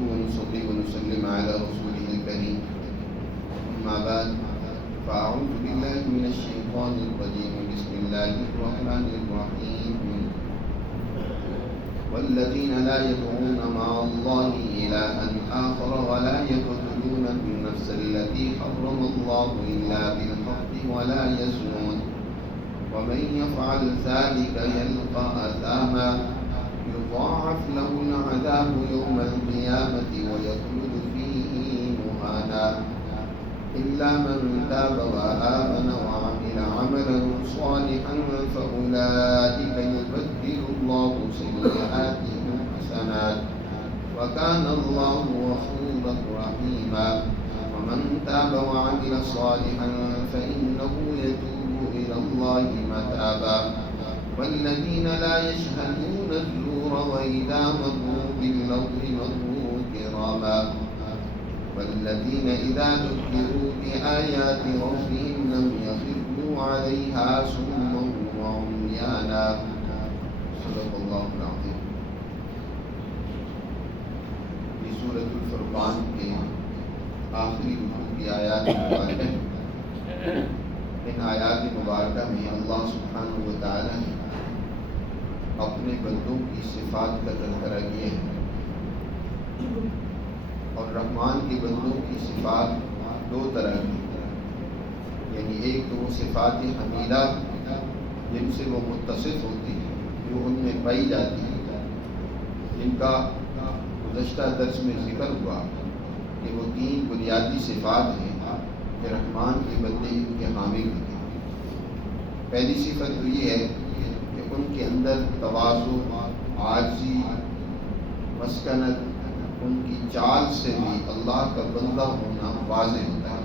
ونصلي ونسلم على رسوله الكريم. أما بعد فأعوذ بالله من الشيطان الرجيم. بسم الله الرحمن الرحيم. والذين لا يدعون مع الله إلها آخر ولا يقتلون النفس التي حرم الله إلا بالحق ولا يزنون ومن يفعل ذلك يلقى أثاما يضاعف له العذاب يوم القيامة ويخلد فيه مهانا إلا من تاب وآمن وعمل عملا صالحا فأولئك يبدل الله سيئاتهم حسنات وكان الله غفورا رحيما ومن تاب وعمل صالحا فإنه يتوب إلى الله متابا والذين لا يشهدون الزور وإذا مروا باللغو مروا كراما والذين إذا ذكروا بآيات ربهم لم يخروا عليها صما وعميانا. صدق الله العظيم. یہ سورۃ الفرقان کے آخری رکوع کی آیات مبارکہ ہیں. ان آیات مبارکہ میں اللہ سبحانہ و تعالی نے اپنے بندوں کی صفات کا تذکرہ کیا ہے اور رحمان کے بندوں کی صفات دو طرح کی، یعنی ایک تو وہ صفات حمیدہ جن سے وہ متصف ہوتی ہیں جو ان میں پائی جاتی ہیں، جن کا گزشتہ درس میں ذکر ہوا کہ وہ تین بنیادی صفات ہیں کہ رحمان کے بندے ان کے حامل ہوتے ہیں. پہلی صفت تو یہ ہے کہ ان کے اندر تواضع، عاجزی، مسکنت، ان کی چال سے بھی اللہ کا بندہ ہونا واضح ہوتا ہے.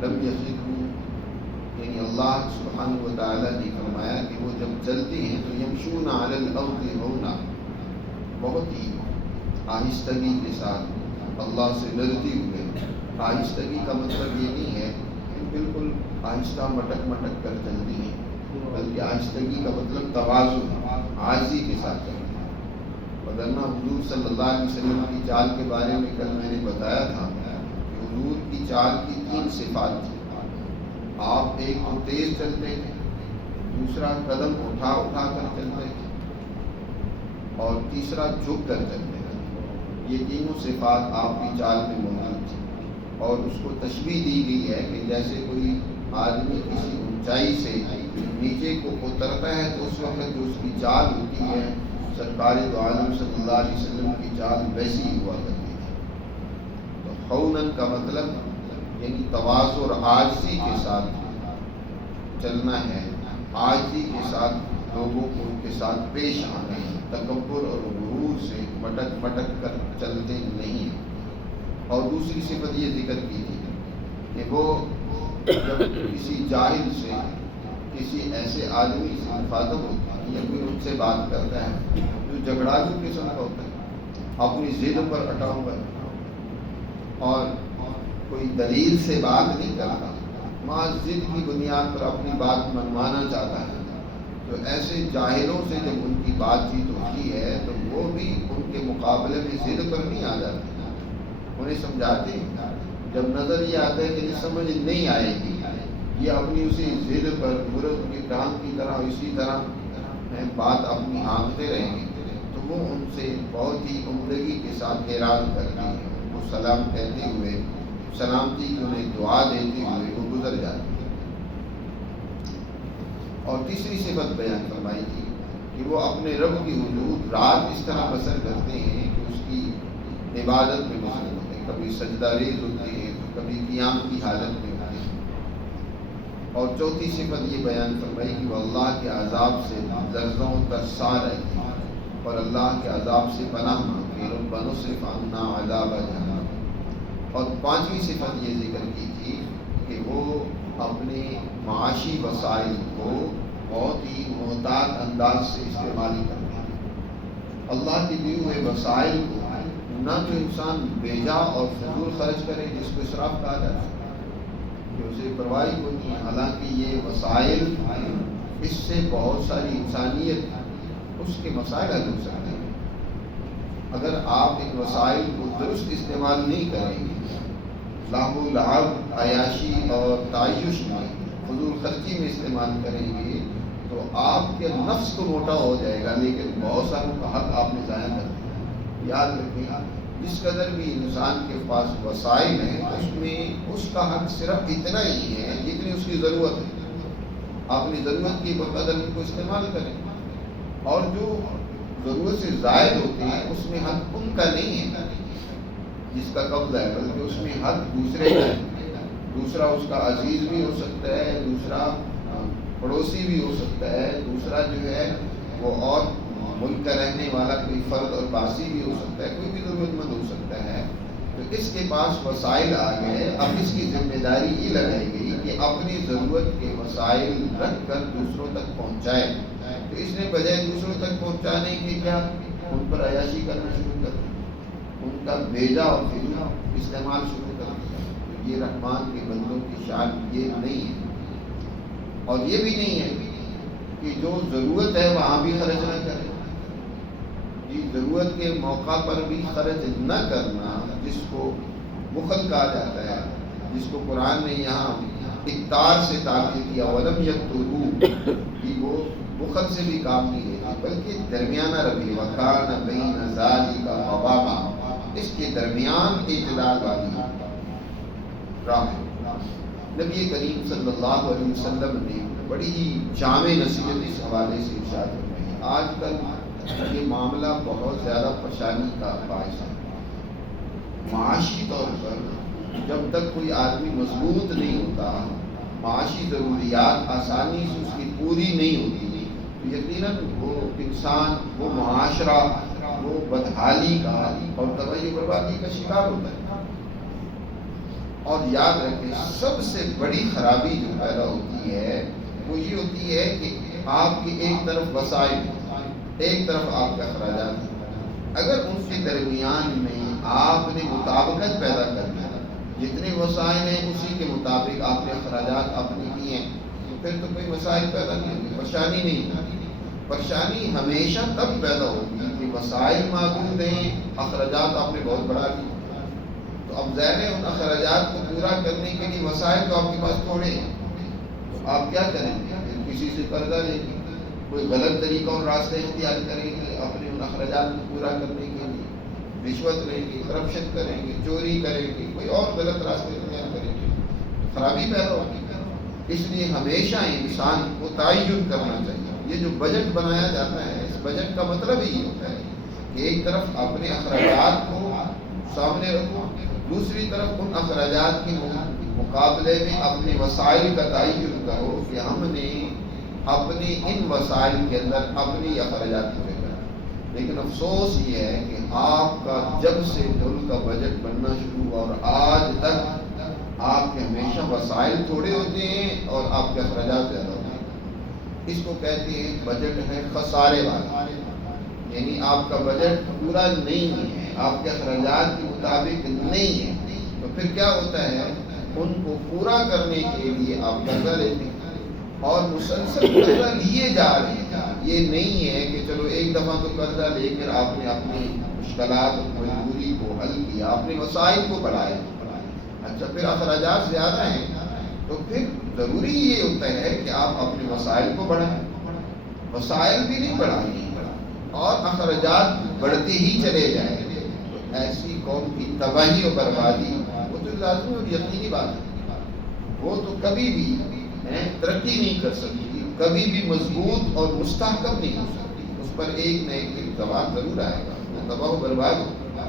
لم یخروا، یعنی اللہ سبحانہ و تعالیٰ نے فرمایا کہ وہ جب چلتے ہیں تو یمشون علی الارض ہونا، بہت ہی آہستگی کے ساتھ اللہ سے ڈرتے ہوئے. آہستگی کا مطلب یہ نہیں ہے کہ بالکل آہستہ مٹک مٹک کر چلتی ہیں، بلکہ آہستگی کا مطلب تواضع، عاجزی کے ساتھ چلتی ہیں. ورنہ حضور صلی اللہ علیہ وسلم کی چال کے بارے میں کل میں نے بتایا تھا کہ حضور کی چال کی تین صفات تھی. آپ ایک تو تیز چلتے تھے، دوسرا قدم اٹھا اٹھا کر چلتے تھے، اور تیسرا جھک کر چلتے تھے. یہ تینوں صفات آپ کی چال میں موجود تھی اور اس کو تشبیہ دی گئی ہے کہ جیسے کوئی آدمی کسی اونچائی سے نیچے کو اترتا ہے تو اس وقت جو اس کی چال ہوتی ہے سرکار دو عالم صلی اللہ علیہ وسلم کی چال ویسی ہی ہوا کرتی تھی. تو خونن کا مطلب یعنی تواضع اور عاجزی کے ساتھ چلنا ہے، عاجزی کے ساتھ لوگوں کو ان کے ساتھ پیش آنا ہے، تکبر اور غرور سے مٹک مٹک کر چلتے نہیں ہیں. اور دوسری صفت یہ ذکر کی تھی کہ وہ جب کسی جاہل سے، کسی ایسے آدمی سے مخاطب ہوتا ہے یا کوئی ان سے بات کرتا ہے جو جھگڑالو قسم کا ہوتا ہے، اپنی ضد پر اٹا ہوا ہے اور کوئی دلیل سے بات نہیں کرتا، محض ضد کی بنیاد پر اپنی بات منوانا چاہتا ہے، تو ایسے جاہلوں سے جب ان کی بات چیت ہوتی ہے تو وہ بھی ان کے مقابلے میں ضد پر نہیں آ جاتے، انہیں سمجھاتے ہیں. جب نظر یہ آتا ہے کہ سمجھ نہیں آئے گی، یہ اپنی اسی ضد پر مرغ کی ٹانگ کی طرح اسی طرح بات اپنی ہانکتے رہیں گے، تو وہ ان سے بہت ہی عمدگی کے ساتھ اعراض کرتے ہیں، وہ سلام کہتے ہوئے، سلامتی کی انہیں دعا دیتے ہوئے وہ گزر جاتے ہیں. اور تیسری صفت بیان فرمائی تھی کہ وہ اپنے رب کی حضور رات اس طرح بسر کرتے ہیں کہ اس کی عبادت میں مصروف ہوتے ہیں، کبھی سجدہ ریز ہوتے ہیں تو کبھی قیام کی حالت میں ہوتے ہیں. اور چوتھی صفت یہ بیان فرمائی کہ وہ اللہ کے عذاب سے لرزوں ترسا رہتے ہیں اور اللہ کے عذاب سے پناہ مانگتے ہیں. ربنا اصرف عنا عذاب جہنم. اور پانچویں صفت یہ ذکر کی تھی کہ وہ اپنے معاشی وسائل کو بہت ہی محتاط انداز سے استعمال کرتے ہیں. اللہ کے دیے ہوئے وسائل کو نہ تو انسان بیجا اور فضول خرچ کرے جس کو اسراف کہا جاتا ہے کہ اسے پرواہ کوئی نہیں ہے، حالانکہ یہ وسائل اس سے بہت ساری انسانیت اس کے مسائل حل ہو سکتے ہیں. اگر آپ ان وسائل کو درست استعمال نہیں کریں گے، لہو و لعب، عیاشی اور تعیش میں، فضول خرچی میں استعمال کریں گے تو آپ کے نفس کو موٹا ہو جائے گا، لیکن بہت ساروں کا حق آپ نے ضائع کر دیا۔ یاد رکھیں، جس قدر بھی انسان کے پاس وسائل ہیں اس میں اس کا حق صرف اتنا ہی ہے جتنی اس کی ضرورت ہے۔ اپنی ضرورت کی بقدر ان کو استعمال کریں، اور جو ضرورت سے زائد ہوتے ہیں اس میں حق ان کا نہیں ہے جس کا قبضہ ہے، بلکہ اس میں حق دوسرے کا ہے۔ دوسرا اس کا عزیز بھی ہو سکتا ہے، دوسرا پڑوسی بھی ہو سکتا ہے، دوسرا جو ہے وہ اور ملک کا رہنے والا کوئی فرد اور باسی بھی ہو سکتا ہے، کوئی بھی ضرورت مند ہو سکتا ہے۔ تو اس کے پاس وسائل آ گئے، اب اس کی ذمہ داری یہ لگائی گئی کہ اپنی ضرورت کے وسائل رکھ کر دوسروں تک پہنچائے۔ تو اس نے بجائے دوسروں تک پہنچانے کے کیا ان پر عیاشی کرنا شروع کر دیا، ان کا بھیجا اور فضول استعمال شروع کر دیا۔ تو یہ رحمان کے بندوں کی شان یہ نہیں ہے، اور یہ بھی نہیں ہے کہ جو ضرورت ہے وہاں بھی خرچ نہ کرے۔ یہ ضرورت کے موقع پر بھی خرچ نہ کرنا، جس کو بخل کہا جاتا ہے، جس کو قرآن نے یہاں اقتار سے تعبیر کیا، وَلَمْ يَقْتُرُوا، کہ وہ بخل سے بھی کام نہیں لیتے بلکہ درمیانہ روی، وَكَانَ بَيْنَ ذَلِكَ قَوَامًا، اس کے درمیان اعتدال والی راہ ہے۔ نبی کریم صلی اللہ علیہ وسلم نے بڑی ہی جامع نصیحت اس حوالے سے ارشاد فرمائی۔ آج کل یہ معاملہ بہت زیادہ پریشانی کا باعث ہے۔ معاشی طور پر جب تک کوئی آدمی مضبوط نہیں ہوتا، معاشی ضروریات آسانی سے اس کی پوری نہیں ہوتی، تو یقیناً وہ انسان، وہ معاشرہ، وہ بدحالی کا اور تباہی و بربادی کا شکار ہوتا ہے۔ اور یاد رکھیں، سب سے بڑی خرابی جو پیدا ہوتی ہے وہ یہ ہوتی ہے کہ آپ کی ایک طرف وسائل، ایک طرف آپ کے اخراجات، اگر ان کے درمیان میں آپ نے مطابقت پیدا کر دی، جتنے وسائل ہیں اسی کے مطابق آپ نے اخراجات اپنے کیے ہیں، تو پھر تو کوئی مسائل پیدا نہیں ہوگی، پریشانی نہیں ہوگی۔ پریشانی ہمیشہ تب پیدا ہوگی کہ وسائل محدود ہیں، اخراجات آپ نے بہت بڑھا دی، تو اب ظاہر ہے ان اخراجات کو پورا کرنے کے لیے وسائل تو آپ کے پاس تھوڑے ہیں، تو آپ کیا کریں گے؟ کسی سے قرضہ لیں گے، کوئی غلط طریقہ اور راستے اختیار کریں گے اپنے ان اخراجات کو پورا کرنے کے لیے، رشوت لیں گے، کرپشن کریں گے، چوری کریں گے، کوئی اور غلط راستے اختیار کریں گے، خرابی پیدا ہوگی۔ اس لیے ہمیشہ انسان کو تعین کرنا چاہیے۔ یہ جو بجٹ بنایا جاتا ہے، اس بجٹ کا مطلب ہی ہوتا ہے کہ ایک طرف اپنے اخراجات کو سامنے رکھو، دوسری طرف ان اخراجات کے مقابلے میں اپنے وسائل کا تعین کرو کہ ہم نے اپنے ان وسائل کے اندر اپنی اخراجات پورے کریں۔ لیکن افسوس یہ ہے کہ آپ کا جب سے ملک کا بجٹ بننا شروع ہوا اور آج تک آپ کے ہمیشہ وسائل تھوڑے ہوتے ہیں اور آپ کے اخراجات زیادہ ہوتے ہیں۔ اس کو کہتے ہیں بجٹ ہے خسارے والا، یعنی آپ کا بجٹ پورا نہیں ہے، آپ کے اخراجات کے مطابق نہیں ہے، تو پھر کیا ہوتا ہے؟ ان کو پورا کرنے کے لیے آپ قرضہ لیتے ہیں اور مسلسل قرضہ لیے جا رہے ہیں۔ یہ نہیں ہے کہ چلو ایک دفعہ تو قرضہ لے کر آپ نے اپنی مشکلات اور مجبوری کو حل کیا، اپنے وسائل کو بڑھایا، اچھا پھر اخراجات زیادہ ہیں تو پھر ضروری یہ ہوتا ہے کہ آپ اپنے وسائل کو بڑھائیں۔ وسائل بھی نہیں بڑھائیں اور اخراجات بڑھتے ہی چلے جائیں، تو ایسی قوم کی تباہی و بربادی وہ تو لازمی اور یقینی بات ہے، وہ تو کبھی بھی ترقی نہیں کر سکتی، کبھی بھی مضبوط اور مستحکم نہیں ہو سکتی، اس پر ایک نہ ایک دن زوال ضرور آئے گا، وہ تباہ و برباد ہوگا۔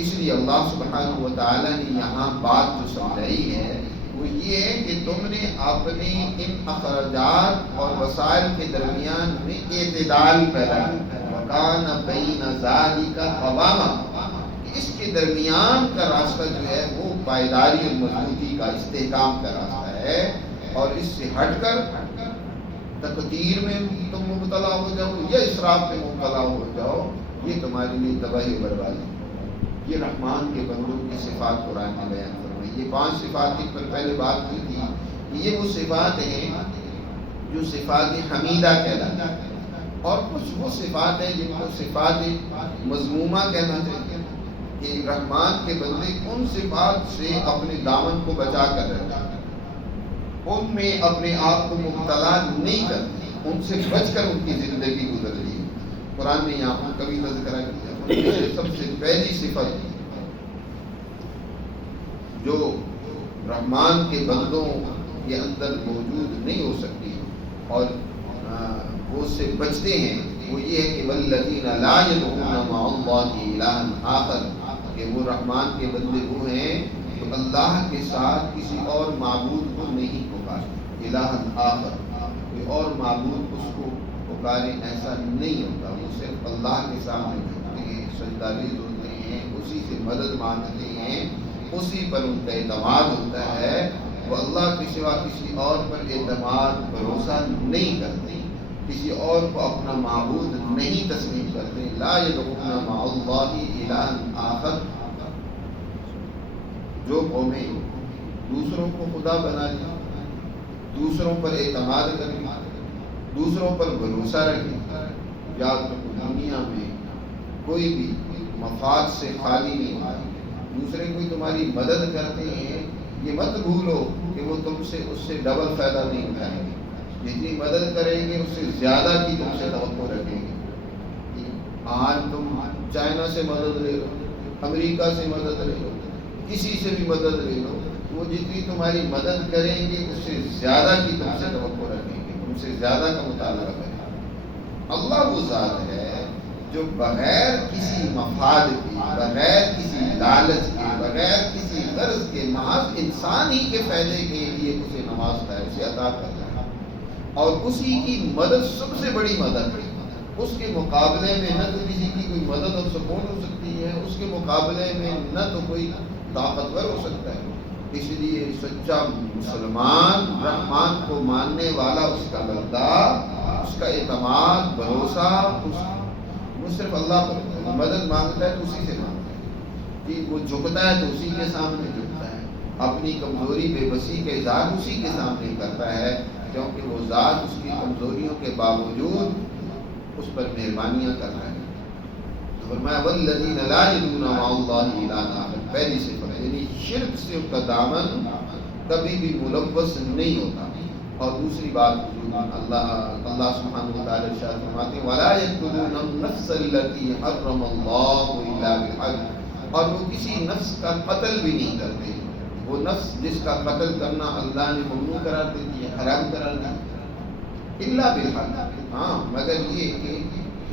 اس لیے اللہ سبحانہ و تعالیٰ نے یہاں بات جو سمجھائی ہے وہ یہ ہے کہ تم نے اپنے ان اخراجات اور وسائل کے درمیان میں اعتدال پیدا کیا، وَكَانَ بَيْنَ ذَلِكَ قَوَامًا، اس کے درمیان کا راستہ جو ہے وہ پائیداری اور مضبوطی کا، استحکام کا راستہ ہے، اور اس سے ہٹ کر تقدیر میں تم مبتلا ہو جاؤ یا اسراف میں مبتلا ہو جاؤ، یہ تمہارے لیے تباہی و بربادی۔ یہ رحمان کے بندوں کی صفات قرآن نے بیان فرمائی۔ یہ 5 صفات کی پر پہلے بات کی تھی، یہ وہ صفات ہیں جو صفات حمیدہ کہلاتی ہیں۔ اور کچھ وہ صفات ہیں جن کو صفات مذمومہ کہنا چاہیے کہ رحمان کے بندے ان صفات سے اپنے دامن کو بچا کر رہتے ہیں، ان میں اپنے آپ کو مبتلا نہیں کرتے، ان سے بچ کر ان کی زندگی گزر رہی ہے۔ قرآن نے یہاں پر کبھی تذکرہ کیا ان میں سب سے پہلی صفت جو رحمان کے بندوں کے اندر موجود نہیں ہو سکتی اور وہ اس سے بچتے ہیں، وہ یہ ہے کہ والذین لا یدعون مع اللہ الہا آخر، کہ وہ رحمان کے بندے وہ ہیں جو اللہ کے ساتھ کسی اور معبود کو نہیں پکارتے، الہا آخر، کوئی اور معبود اس کو پکارے ایسا نہیں ہوتا، وہ صرف اللہ کے سامنے جھکتے ہیں، سجدہ ریز ہوتے ہیں، اسی سے مدد مانگتے ہیں، اسی پر ان کا اعتماد ہوتا ہے، وہ اللہ کے سوا کسی اور پر اعتماد بھروسہ نہیں کرتے، کسی اور کو اپنا معبود نہیں تسلیم کرتے۔ لا یدعون مع اللہ الہا آخر، جو قومیں دوسروں کو خدا بنا لیں، دوسروں پر اعتماد کریں، دوسروں پر بھروسہ رکھیں، یا دنیا میں کوئی بھی مفاد سے خالی نہیں ہوتا، دوسرے کوئی تمہاری مدد کرتے ہیں، یہ مت بھولو کہ وہ تم سے اس سے ڈبل فائدہ نہیں اٹھائیں گے، جتنی مدد کریں گے اس سے زیادہ کی تم سے توقع رکھیں گے۔ آج تم چائنا سے مدد لے لو، امریکہ سے مدد لے لو، کسی سے بھی مدد لے لو، وہ جتنی تمہاری مدد کریں گے اس سے زیادہ کی تم سے توقع رکھیں گے، تم سے زیادہ کا مطالبہ کریں گے۔ اللہ وہ ذات ہے جو بغیر کسی مفاد کے، بغیر کسی لالچ کے، بغیر کسی غرض کے، محض انسان ہی کے فائدے کے لیے اسے نوازتا ہے، اسے عطا کرتا ہے، اور اسی کی مدد سب سے بڑی مدد ہے۔ اس کے مقابلے میں نہ تو کسی کی کوئی مدد اور سپورٹ ہو سکتی ہے، اس کے مقابلے میں نہ تو کوئی طاقتور ہو سکتا ہے۔ اس لیے سچا مسلمان رحمان کو ماننے والا، اس کا بندہ، اس کا اعتماد، بھروسہ، وہ صرف اللہ پر مدد مانگتا ہے تو اسی سے مانگتا ہے، کہ وہ جھکتا ہے تو اسی کے سامنے جھکتا ہے، اپنی کمزوری بے بسی کا اظہار اسی کے سامنے کرتا ہے، کیونکہ وہ ذات اس کی کمزوریوں کے باوجود اس پر مہربانیاں کر رہا ہے۔ تو فرمایا والذین لا یدعون مع اللہ الہا آخر، پہلی صفت یعنی شرک سے ان کا دامن کبھی بھی ملوث نہیں ہوتا۔ اور دوسری بات اللہ سبحانہ وتعالی ارشاد فرماتے ہیں ولا یقتلون النفس التي حرم اللہ الا بالحق، اور وہ کسی نفس کا قتل بھی نہیں کرتے، وہ نفس جس کا قتل کرنا اللہ نے ممنوع قرار دے دیا، حرام قرار دیا، الا بالحق، ہاں مگر یہ کہ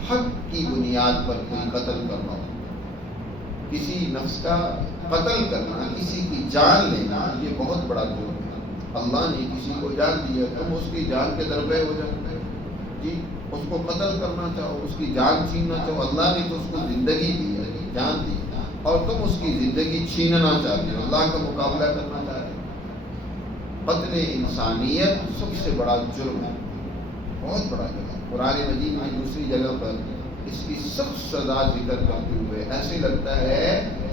حق کی بنیاد پر کوئی قتل کرنا ہو، کسی نفس کا قتل کرنا، کسی کی جان لینا، یہ بہت بڑا جرم ہے۔ اللہ نے کسی کو جان دیا، تم اس کی جان کے درپے ہو جاؤ، جی اس کو قتل کرنا چاہو، اس کی جان چھیننا چاہو، اللہ نے تو اس کو زندگی دی ہے، جان دی، اور تم اس کی زندگی چھیننا چاہتے ہو، اللہ کا مقابلہ کرنا چاہتے ہو۔ قتل انسانیت سب سے بڑا جرم ہے، بہت بڑا جرم ہے۔ قرآن مجید میں دوسری جگہ پر اس کی سخت سزا ذکر کرتے ہوئے ایسے لگتا ہے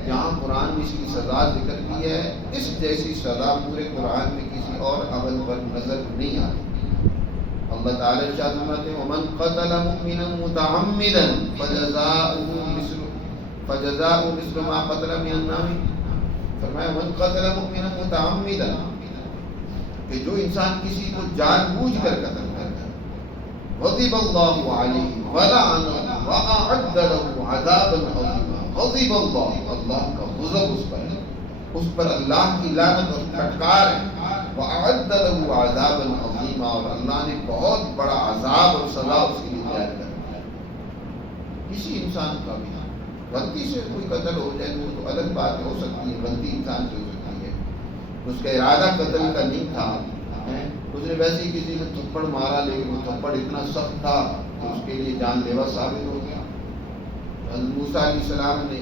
جہاں قرآن نے اس کی سزا ذکر کی ہے، اس جیسی سزا پورے قرآن میں کسی اور عمل پر نظر نہیں آتی۔ اللہ تعالی ارشاد فرماتے ہیں ومن قتل مؤمنا متعمدا فجزاؤه مثل ما قتل من النعم، فرمایا من قتل مؤمنا متعمدا، کہ جو انسان کسی کو جان بوجھ کر قتل کرتا ہے، غضب اللہ علیہ ولعنہ واعد له عذابا عظیما، غضب اللہ، اللہ کا غضب اس پر ہے، اس پر اللہ کی لعنت اور پھٹکار ہے، واعد له عذابا عظیما، اور اللہ نے بہت بڑا عذاب اور سزا اس کے لیے تیار کر رکھا ہے۔ کسی انسان کا بھی غلطی سے کوئی قتل ہو جائے وہ تو الگ بات ہو سکتی ہے، غلطی انسان سے ہو سکتی ہے، اس کا ارادہ قتل کا نہیں تھا، اس نے ویسے ہی کسی نے تھپڑ مارا، لیکن وہ تھپڑ اتنا سخت تھا کہ اس کے لیے جان لیوا ثابت ہو گیا۔ حضرت موسیٰ علیہ السلام نے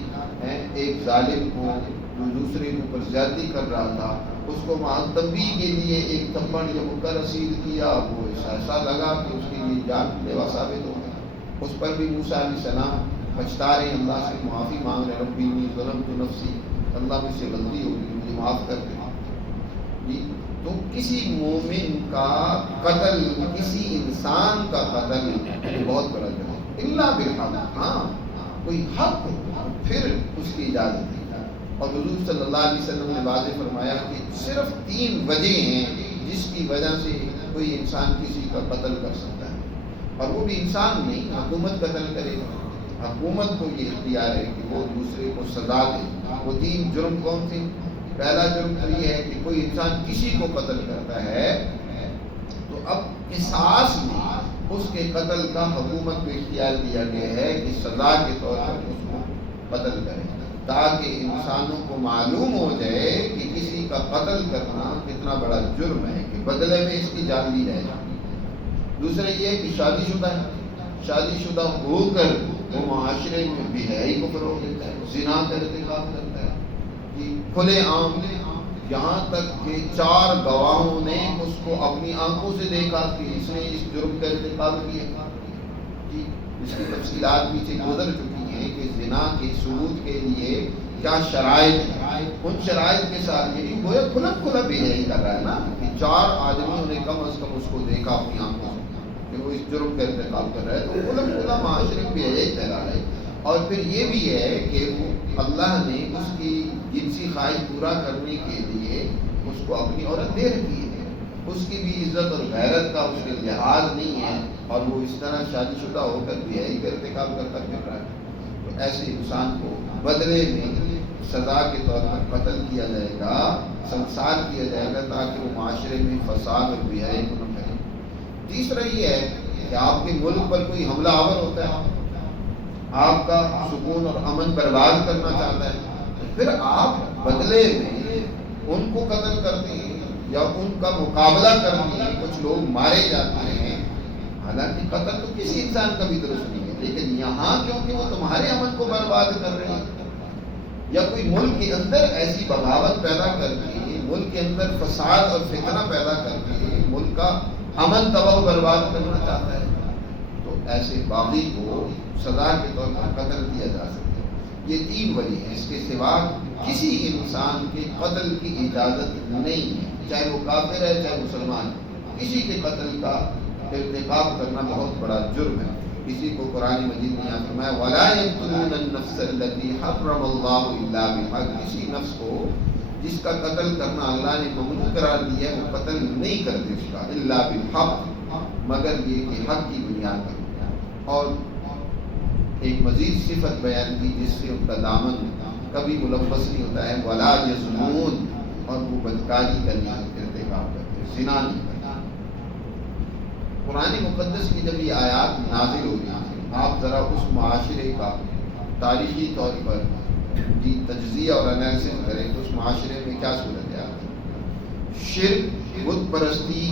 ایک ظالم کو جو دوسرے کے اوپر زیادتی کر رہا تھا، اس کو معذبی کے لیے ایک تھپڑ یا مکہ رسید کیا، وہ ایسا لگا کہ اس کے لیے جان لیوا ثابت ہو گیا۔ اس پر بھی موسیٰ علیہ السلام پچھتا رہے، اللہ سے معافی مانگ رہے، ربی انی ظلمت نفسی، اللہ مجھ سے غلطی ہو گئی، مجھے معاف کر دے۔ جی تو کسی مومن کا قتل، کسی انسان کا قتل بہت بڑا جرم ہے، الا بالحق، ہاں کوئی حق ہو پھر اس کی اجازت ہے۔ اور حضور صلی اللہ علیہ وسلم نے واضح فرمایا کہ صرف 3 وجہ ہیں جس کی وجہ سے کوئی انسان کسی کا قتل کر سکتا ہے، اور وہ بھی انسان نہیں، حکومت قتل کرے گا۔ حکومت کو یہ اختیار ہے کہ وہ دوسرے کو سزا دے۔ وہ 3 جرم کون تھے؟ پہلا جرم تو یہ ہے کہ کوئی انسان کسی کو قتل کرتا ہے تو اب قصاص میں اس کے قتل کا حکومت کو اختیار دیا گیا ہے کہ سزا کے طور پر اس کو قتل کرے، تاکہ انسانوں کو معلوم ہو جائے کہ کسی کا قتل کرنا کتنا بڑا جرم ہے، کہ بدلے میں اس کی جان لی جائے۔ دوسرا یہ ہے کہ شادی شدہ ہے، شادی شدہ ہو کر وہ معاشرے میں بے حیائی کو فروغ دیتا ہے، زنا کا ارتکاب کرتا ہے، کھلے عام، یہاں تک کہ 4 گواہوں نے اس کو اپنی آنکھوں سے دیکھا کہ اس نے اس جرم کا ارتکاب کیا۔ جی اس کی تفصیلات پیچھے گزر چکی ہیں کہ زنا کے ثبوت کے لیے کیا شرائط ہیں، ان شرائط کے ساتھ یہ گویا کھلا کھلا بے حیائی کر رہا ہے نا، کہ 4 آدمیوں نے کم از کم اس کو دیکھا اپنی آنکھوں سے کہ وہ اس جرم کا ارتکاب کر رہا ہے، تو کھلا کھلا معاشرے میں بے حیائی پھیلا ہے۔ اور پھر یہ بھی ہے کہ اللہ نے اس کی جنسی خواہش پورا کرنے کے لیے اس کو اپنی عورت دے رکھی ہے، اس کی بھی عزت اور غیرت کا اس کے لحاظ نہیں ہے، اور وہ اس طرح شادی شدہ ہو کر بے حیائی کا ارتکاب کرتا پھر رہا ہے۔ تو ایسے انسان کو بدلے میں سزا کے طور پر قتل کیا جائے گا، سنسار کیا جائے گا، تاکہ وہ معاشرے میں فساد اور بے حیائی کو نہ پھیلے۔ تیسرا یہ ہے کہ آپ کے ملک پر کوئی حملہ آور ہوتا ہے، آپ کا سکون اور امن برباد کرنا چاہتا ہے، پھر آپ بدلے میں ان کو قتل کرتے ہیں یا ان کا مقابلہ کرتے ہیں، کچھ لوگ مارے جاتے ہیں، حالانکہ قتل تو کسی انسان کا بھی درست نہیں ہے، لیکن یہاں کیونکہ وہ تمہارے امن کو برباد کر رہے ہیں، یا کوئی ملک کے اندر ایسی بغاوت پیدا کر کے، ملک کے اندر فساد اور فتنہ پیدا کر کے ملک کا امن تباہ و برباد کرنا چاہتا ہے، تو ایسے باغی کو سزا کے طور پر قتل کیا جا سکتا ہے۔ یہ 3 وجہ ہیں، اس کے سوا کسی انسان کے قتل کی اجازت نہیں ہے، چاہے وہ کافر ہے چاہے مسلمان ہے، کسی کے قتل کا ارتکاب کرنا بہت بڑا جرم ہے۔ کسی کو قرآن مجید میں یہاں فرمایا وَلَا يَقْتُلُونَ النَّفْسَ الَّتِي حَرَّمَ اللَّهُ إِلَّا بِالْحَقِّ، کسی نفس کو جس کا قتل کرنا اللہ نے ممنوع قرار دیا ہے وہ قتل نہیں کرتے اس کا، الا بالحق، مگر یہ کہ حق کی بنیاد پر۔ اور ایک مزید صفت بیان کی جس سے ان کا دامن کبھی ملوث نہیں ہوتا ہے، وَلَا يَزْنُونَ، اور وہ بدکاری کا نہیں ارتکاب کرتے، زنا نہیں کرتے۔ قرآن مقدس کی جب یہ آیات نازل ہو گئی، آپ ذرا اس معاشرے کا تاریخی طور پر تجزیہ اور انالیسس کریں تو اس معاشرے میں کیا صورت ہے؟ شرک، بت پرستی،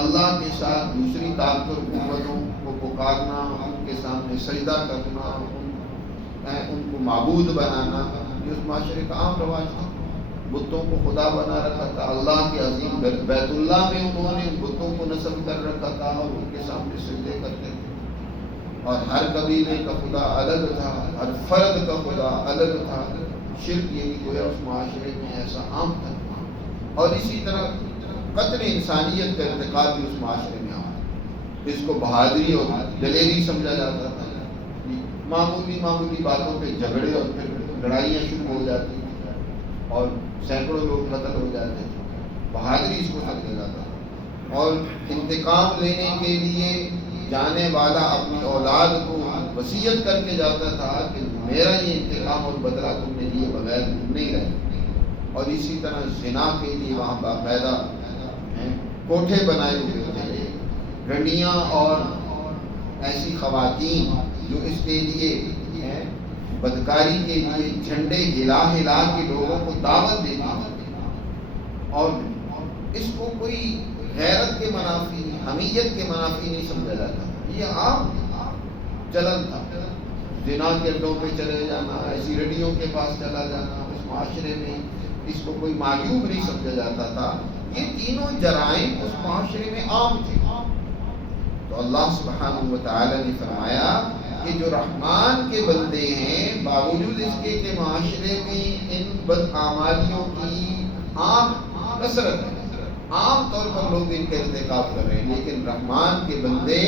اللہ کے ساتھ دوسری طاقتور قوتوں کو پکارنا، ان کے سامنے سجدہ کرنا، ان کو معبود بنانا، یہ اس معاشرے کا عام رواج تھا۔ بتوں کو خدا بنا رکھا تھا، اللہ کے عظیم بیت اللہ میں انہوں نے بتوں کو نصب کر رکھا تھا اور ان کے سامنے سجدے کرتے تھے، اور ہر قبیلے کا خدا الگ تھا، ہر فرد کا خدا الگ تھا۔ شرک یہ بھی گویا اس معاشرے میں ایسا عام تھا، اور اسی طرح قتل انسانیت کا ارتکاب بھی اس معاشرے میں عام تھا۔ اس کو بہادری اور دلیری سمجھا جاتا تھا، معمولی باتوں پہ جھگڑے اور پھر لڑائیاں شروع ہو جاتی اور سینکڑوں لوگ قتل ہو جاتے تھے، بہادری اس کو سمجھا جاتا تھا۔ اور انتقام لینے کے لیے جانے والا اپنی اولاد کو وصیت کر کے جاتا تھا کہ میرا یہ انتقام اور بدلہ تم نے لیے بغیر نہیں رہے۔ اور اسی طرح زنا کے لیے وہاں باقاعدہ کوٹھے بنائے ہوئے تھے، رنڈیاں اور ایسی خواتین جو اس کے لیے بدکاری کے لیے جھنڈے ہلا ہلا کے لوگوں کو دعوت دیتی ہیں، اور اس کو کوئی غیرت کے منافی، حمیت کے منافی نہیں سمجھا جاتا، یہ عام چلن تھا۔ زنا کے اڈوں پہ چلے جانا، ایسی رڈیوں کے پاس چلا جانا، اس معاشرے میں اس کو کوئی معیوب نہیں سمجھا جاتا تھا۔ یہ تینوں جرائم اس معاشرے میں عام تھے، تو اللہ سبحانہ و تعالی نے فرمایا کہ جو رحمان کے بندے ہیں، باوجود اس کے کہ معاشرے میں ان بدعمالیوں کی عام کثرت ہے، عام طور پر لوگ ان کا ارتکاب کر رہے ہیں، لیکن رحمان کے بندے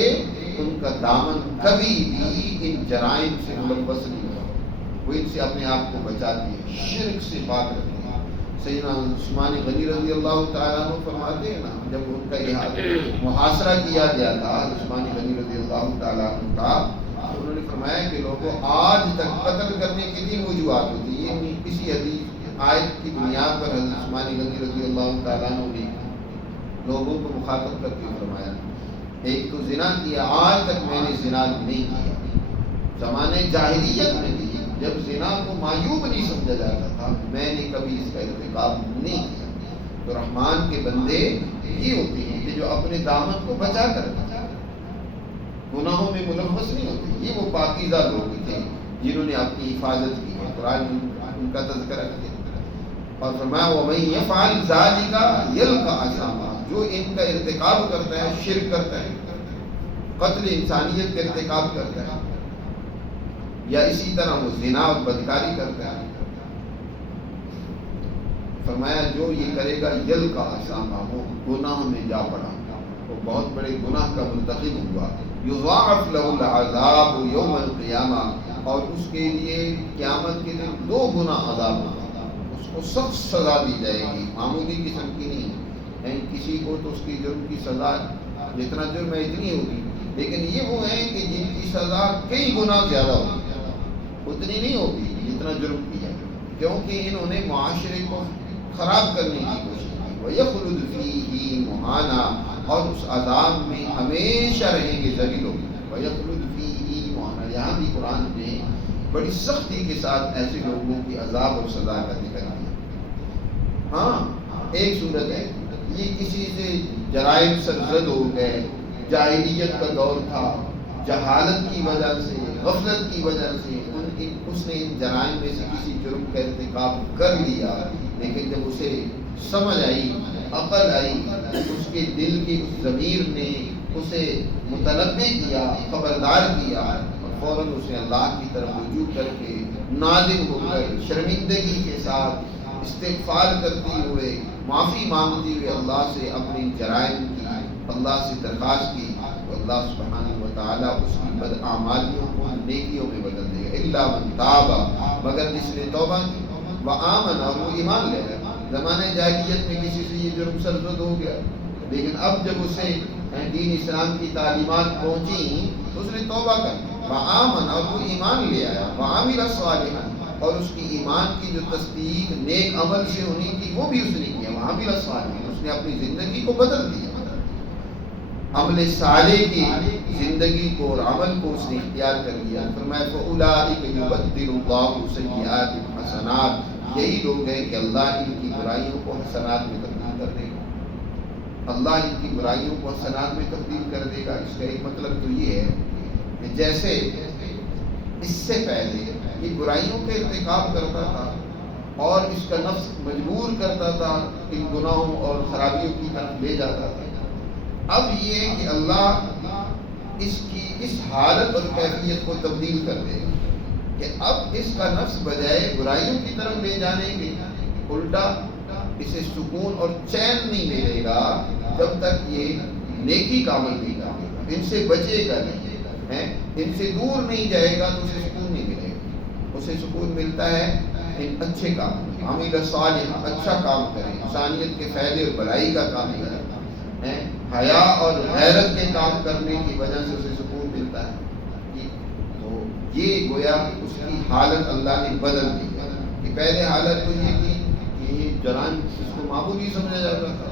ان کا دامن کبھی بھی ان جرائم سے ملوث نہیں ہوا، وہ ان سے اپنے آپ کو بچاتی ہے، شرک سے پاک رکھتے ہیں۔ سیدنا عثمان غنی رضی اللہ تعالیٰ عنہ فرماتے ہیں نا، جب ان کا محاصرہ کیا گیا تھا عثمان غنی رضی اللہ تعالیٰ عنہ کا، تو انہوں نے فرمایا کہ لوگوں آج تک قتل کرنے کے لیے موجوات ہوتی ہے، یہ کسی حدیث آیت کی بنیاد پر حضرت عثمان غنی رضی اللہ تعالیٰ عنہ نے لوگوں کو مخاطب کر کے فرمایا، ایک تو زنا کیا، آج تک میں نے زنا نہیں کیا، زمانے جاہلیت میں بھی جب زنا کو معیوب نہیں سمجھا جاتا تھا، میں نے کبھی اس کا ارتکاب نہیں کیا۔ تو رحمان کے بندے یہ ہوتے ہیں کہ جو اپنے دامن کو بچا کر گناہوں میں ملوث نہیں ہوتے، یہ وہ پاکیزہ لوگ تھے جنہوں نے اپنی حفاظت کی ہے، قرآن ان کا تذکرہ کیا اور فرمایا وَمَن يَفْعَلْ ذَلِكَ يَلْقَ أَثَامًا، جو ان کا ارتکاب کرتا ہے، شرک کرتا ہے، قتل انسانیت کا ارتکاب کرتا ہے، یا اسی طرح وہ زنا اور بدکاری کرتا ہے، فرمایا جو یہ کرے گا یلقا اثاما، وہ گناہ میں جا پڑا، وہ بہت بڑے گناہ کا مرتکب ہوا، یضاعف له العذاب یوم القیامہ، اور اس کے لیے قیامت کے دن 2 گنا عذاب ہوگا، اس کو سخت سزا دی جائے گی، معمولی قسم کی نہیں ہے، کسی کو تو اس کی جرم کی سزا جتنا جرم ہے اتنی ہوگی، لیکن یہ وہ ہیں کہ جن کی سزا کئی گنا زیادہ ہوگی، اتنی نہیں ہوگی جتنا جرم کیا، کیونکہ انہوں نے معاشرے کو خراب کرنے کی کوشش کی، وَيَخْلُدْ فِيهِ مُهَانًا، اور اس عذاب میں ہمیشہ رہیں گے ذلیل ہو گے، وَيَخْلُدْ فِيهِ مُهَانًا، یہاں بھی قرآن نے بڑی سختی کے ساتھ ایسے لوگوں کی عذاب اور سزا کا ذکر کیا۔ ہاں ایک صورت ہے یہ کسی سے جرائم سرزد ہو گئے، جاہلیت کا دور تھا، جہالت کی وجہ سے، غفلت کی وجہ سے اس نے ان جرائم میں سے کسی جرم کا ارتکاب کر لیا، لیکن جب اسے سمجھ آئی، عقل آئی، اس کے دل کی اس ضمیر نے اسے متنبہ کیا، خبردار کیا، اور فوراً اسے اللہ کی طرف رجوع کر کے نادم ہو کر شرمندگی کے ساتھ استغفار کرتے ہوئے، معافی مانگتے ہوئے اللہ سے اپنی جرائم کی اللہ سے درخواست کی، تو اللہ سبحانہ و تعالیٰ اس کی بدعمالیوں کو نیکیوں میں بدل دے گا، الا من تاب، مگر جس نے توبہ کی، وآمن، اور وہ ایمان لے گا۔ زمانے جاہلیت میں کسی سے یہ جرم سرزد ہو گیا، لیکن اب جب اسے دین اسلام کی تعلیمات پہنچی تو اس نے توبہ کر، وآمن، اور وہ ایمان لے آیا، وعمل صالحا، اور اس کی ایمان کی جو تصدیق نیک عمل سے ہونی تھی وہ بھی اس نے کیا، وعمل صالحا، اس نے اپنی زندگی کو بدل دیا، عمل صالح کی زندگی کو اور عمل کو اس نے اختیار کر لیا۔ فرمایا فَأُولَٰئِكَ يُبَدِّلُ اللَّهُ سَيِّئَاتِهِمْ حَسَنَاتٍ، یہی لوگ ہیں کہ اللہ ان کی برائیوں کو حسنات میں تبدیل کر دے گا، اللہ ان کی برائیوں کو حسنات میں تبدیل کر دے گا۔ اس کا ایک مطلب تو یہ ہے کہ جیسے اس سے پہلے یہ برائیوں کے ارتکاب کرتا تھا اور اس کا نفس مجبور کرتا تھا ان گناہوں اور خرابیوں کی طرف لے جاتا تھا، اب یہ کہ اللہ اس کی اس حالت اور کیفیت کو تبدیل کر دے گا کہ اب اس کا نفس بجائے برائیوں کی طرف لے جانے کے الٹا اسے سکون اور چین نہیں ملے گا جب تک یہ نیکی کا عمل نہیں کرے گا، ان سے بچے گا نہیں، ان سے دور نہیں جائے گا تو اسے سکون نہیں ملے گا۔ اسے سکون ملتا ہے ان اچھے کام، عمل صالح، اچھا کام کریں، انسانیت کے فائدے اور بھلائی کا کام کریں، حیا اور غیرت کے کام کرنے کی وجہ سے اسے سکون ملتا ہے۔ تو یہ گویا اس کی حالت اللہ نے بدل دی کہ پہلے حالت تو یہ تھی کہ یہ جرائم اس کو معمولی سمجھا جاتا تھا،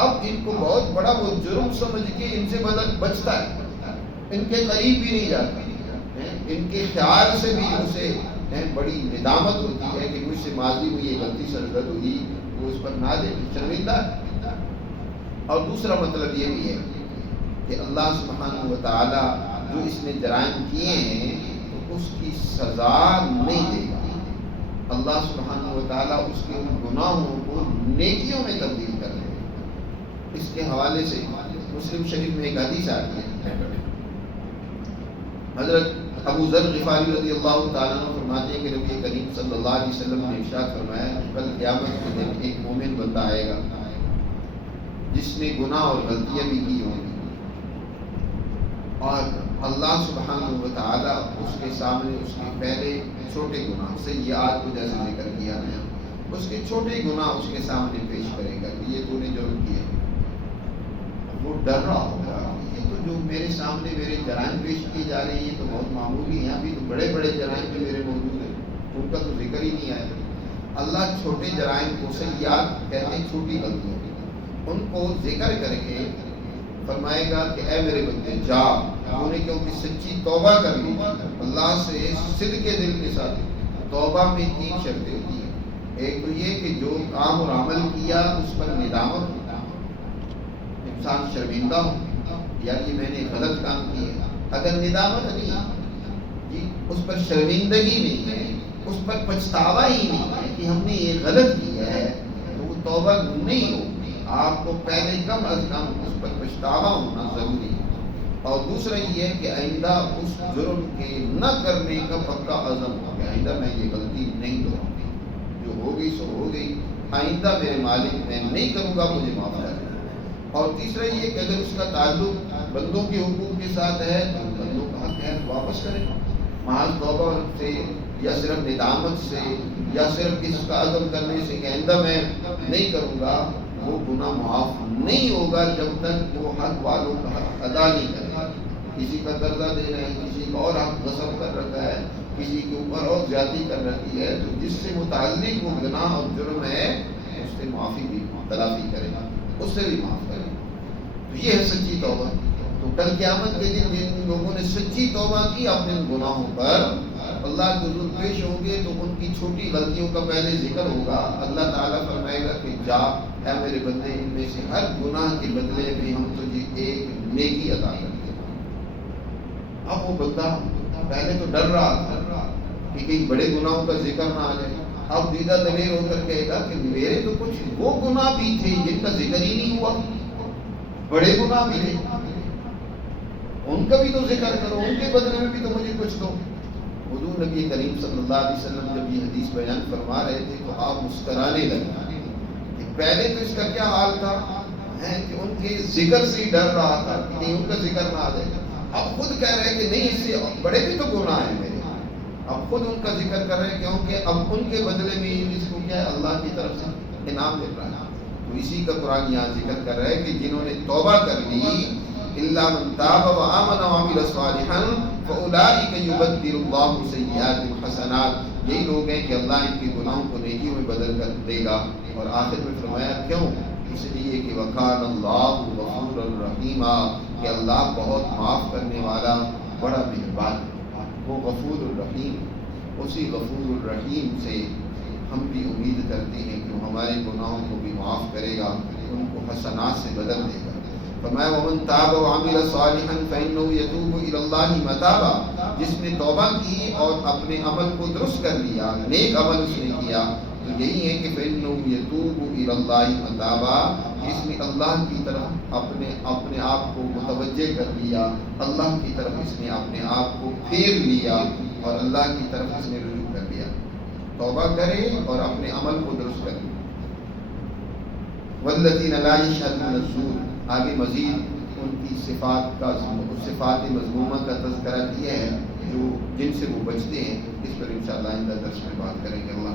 اب ان کو بہت بڑا وہ جرم سمجھ کے ان سے بچتا ہے، ان کے قریب بھی نہیں جاتا، ان کے خیال سے بھی اسے بڑی ندامت ہوتی ہے کہ مجھ سے ماضی میں یہ غلطی سرزد ہوئی، وہ اس پر نادم شرمندہ ہے۔ اور دوسرا مطلب یہ بھی ہے کہ اللہ سبحانہ و تعالیٰ جو اس نے جرائم کیے ہیں تو اس کی سزا نہیں دے گا، اللہ سبحانہ و تعالیٰ اس کے ان گناہوں کو نیکیوں میں تبدیل کر دے گا۔ اس کے حوالے سے مسلم شریف میں ایک حدیث آتی ہے، حضرت ابو ذر غفاری رضی اللہ تعالیٰ عنہ فرماتے ہیں کہ نبی کریم صلی اللہ علیہ وسلم نے ارشاد فرمایا کہ کل قیامت کے دن ایک مومن بندہ آئے گا، جس نے گناہ اور غلطیاں بھی کی ہوں، اور اللہ سبحانہ و تعالیٰ اس کے سامنے اس کے پہلے چھوٹے گناہ سیئات کو جیسے ذکر کیا گیا، اس کے چھوٹے گناہ اس کے سامنے پیش کرے گا کہ یہ تو نے جرم کیا۔ وہ ڈر رہا ہوگا، یہ تو جو میرے سامنے میرے جرائم پیش کیے جا رہے ہیں یہ تو بہت معمولی ہیں، ابھی تو بڑے بڑے جرائم جو میرے موجود ہیں ان کا تو ذکر ہی نہیں آیا۔ اللہ چھوٹے جرائم کو سیئات کہتے ہیں، چھوٹی غلطیوں ان کو ذکر کر کے فرمائے گا کہ اے میرے بندے جا، انہوں نے کیونکہ سچی توبہ کر لی اللہ سے صدق دل کے ساتھ۔ توبہ میں 3 شرطیں ہوتی ہیں، ایک تو یہ کہ جو کام اور عمل کیا اس پر ندامت ہوتا، انسان شرمندہ ہو یار یہ میں نے غلط کام کیا، اگر ندامت نہیں جی اس پر شرمندگی نہیں ہے، اس پر پچھتاوا ہی نہیں ہے کہ ہم نے یہ غلط کیا ہے، تو وہ توبہ نہیں ہوگی۔ آپ کو پہلے کم از کم اس پر پچھتاوا ہونا ضروری ہے، اور دوسرا یہ ہے کہ آئندہ اس جرم کے نہ کرنے کا پکا عزم ہو کہ آئندہ میں یہ غلطی نہیں دہراؤں گی، جو ہو گئی سو ہو گئی، آئندہ میرے مالک میں نہیں کروں گا، مجھے معاف کر دیں۔ اور تیسرا یہ کہ اگر اس کا تعلق بندوں کے حقوق کے ساتھ ہے تو بندوں کا حق ہے تو واپس کریں، محض توبہ سے یا صرف ندامت سے یا صرف اس کا عزم کرنے سے کہ آئندہ میں نہیں کروں گا، وہ گناہ معاف نہیں ہوگا جب تک وہ حق والوں کا حق ادا نہیں کرے۔ کسی کا قرضہ دے رہے ہیں، کسی کا اور حق غصب کر رکھا ہے، کسی کے اوپر اور زیادتی کر رکھی ہے، تو جس سے متعلق وہ گناہ اور جرم ہے اس سے معافی بھی تلافی کرے، اس سے بھی معاف کرے۔ تو یہ ہے سچی توبہ۔ تو کل قیامت کے دن جن لوگوں نے سچی توبہ کی اپنے گناہوں پر، اللہ کے حضور پیش ہوں گے تو ان کی چھوٹی غلطیوں کا پہلے ذکر ہوگا۔ اللہ تعالیٰ فرمائے گا کہ جا اے میرے بندے، ان میں سے ہر گناہ کے بدلے میں ہم تجھے ایک نیکی عطا کرتے ہیں۔ اب وہ بندہ پہلے تو ڈر رہا تھا کہ کہیں بڑے گناہوں کا ذکر نہ آ جائے، اب دیدہ دلیر ہو کر کہے گا کہ میرے تو کچھ وہ گناہ بھی تھے جن کا ذکر ہی نہیں ہوا، بڑے گناہ بھی تھے، ان کا بھی تو ذکر کرو، ان کے بدلے میں بھی تو مجھے کچھ دو۔ حضور نبی کریم صلی اللہ علیہ وسلم جب یہ حدیث بیان فرما رہے تھے تو آپ مسکرانے لگے کہ پہلے تو اس کا کیا حال تھا کہ ان کے ذکر سے ہی ڈر رہا تھا کہ نہیں ان کا ذکر نہ آ جائے، اب خود کہہ رہے ہیں کہ نہیں اس سے بڑے بھی تو گناہ ہیں میرے، اب خود ان کا ذکر کر رہے ہیں کیونکہ اب ان کے بدلے میں اس کو کیا ہے اللہ کی طرف سے انعام مل رہا ہے۔ تو اسی کا قرآن یہاں ذکر کر رہا ہے کہ جنہوں نے توبہ کر لی، الا من تاب وآمن وعمل صالحا فاولئک یبدل اللہ سیئاتہم حسنات، یہی لوگ ہیں کہ اللہ ان کے گناہوں کو نیکیوں میں بدل کر دے گا۔ اور آخر میں فرمایا کیوں؟ اس لیے کہ وکان اللہ غفورا رحیما، کہ اللہ بہت معاف کرنے والا بڑا مہربان ہے، وہ غفور الرحیم۔ اسی غفور الرحیم سے ہم بھی امید کرتے ہیں کہ وہ ہمارے گناہوں کو بھی معاف کرے گا، ان کو حسنات سے بدل دے گا۔ فرمایا ومن تاب وعمل صالحا فإنه يتوب إلى الله متابا، جس نے توبہ کی اور اپنے عمل کو درست کر لیا، نیک عمل اس نے کیا، تو یہی ہے کہ فإنه يتوب إلى الله متابا، اس نے اللہ کی طرف اپنے آپ کو متوجہ کر لیا، اللہ کی طرف اس نے اپنے آپ کو پھیر لیا اور اللہ کی طرف اس نے رجوع کر لیا۔ توبہ کرے اور اپنے عمل کو درست کرے۔ والذین لا یشهدون الزور، آگے مزید ان کی صفات مذمومہ کا تذکرہ کیا ہے جو جن سے وہ بچتے ہیں۔ اس پر انشاءاللہ آئندہ درس میں بات کریں گے۔ اللہ